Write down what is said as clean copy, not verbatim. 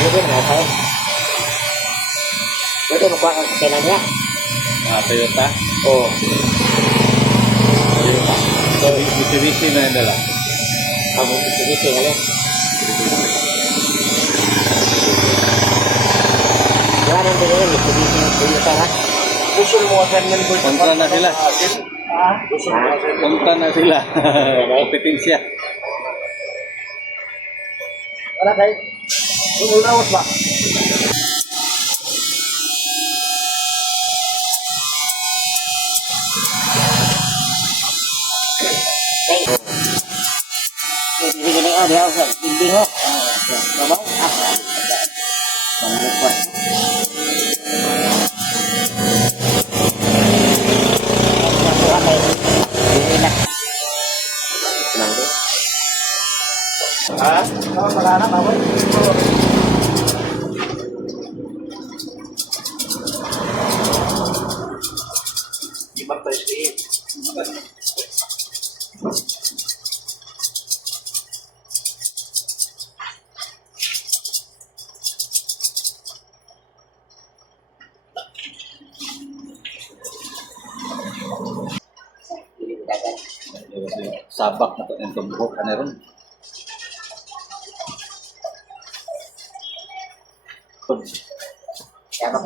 Pwede na tayo. Pwede makuha ang kakinan niya. Toyota. Oo. Mitsubishi na yun nila. Kamu Mitsubishi kali. Wala nang din yun, Mitsubishi yung Toyota ha. Usul mo sa yan boy. Kontra na sila. Kontra na sila. Kompetensya. Wala kayo. Umunawas ba? Hindi na dia usah bimbing ho. Babau. Membuat. Kalau anak apa? Gimana sih? Sabak na ito yung tumbuhok. Ano rin? Siapa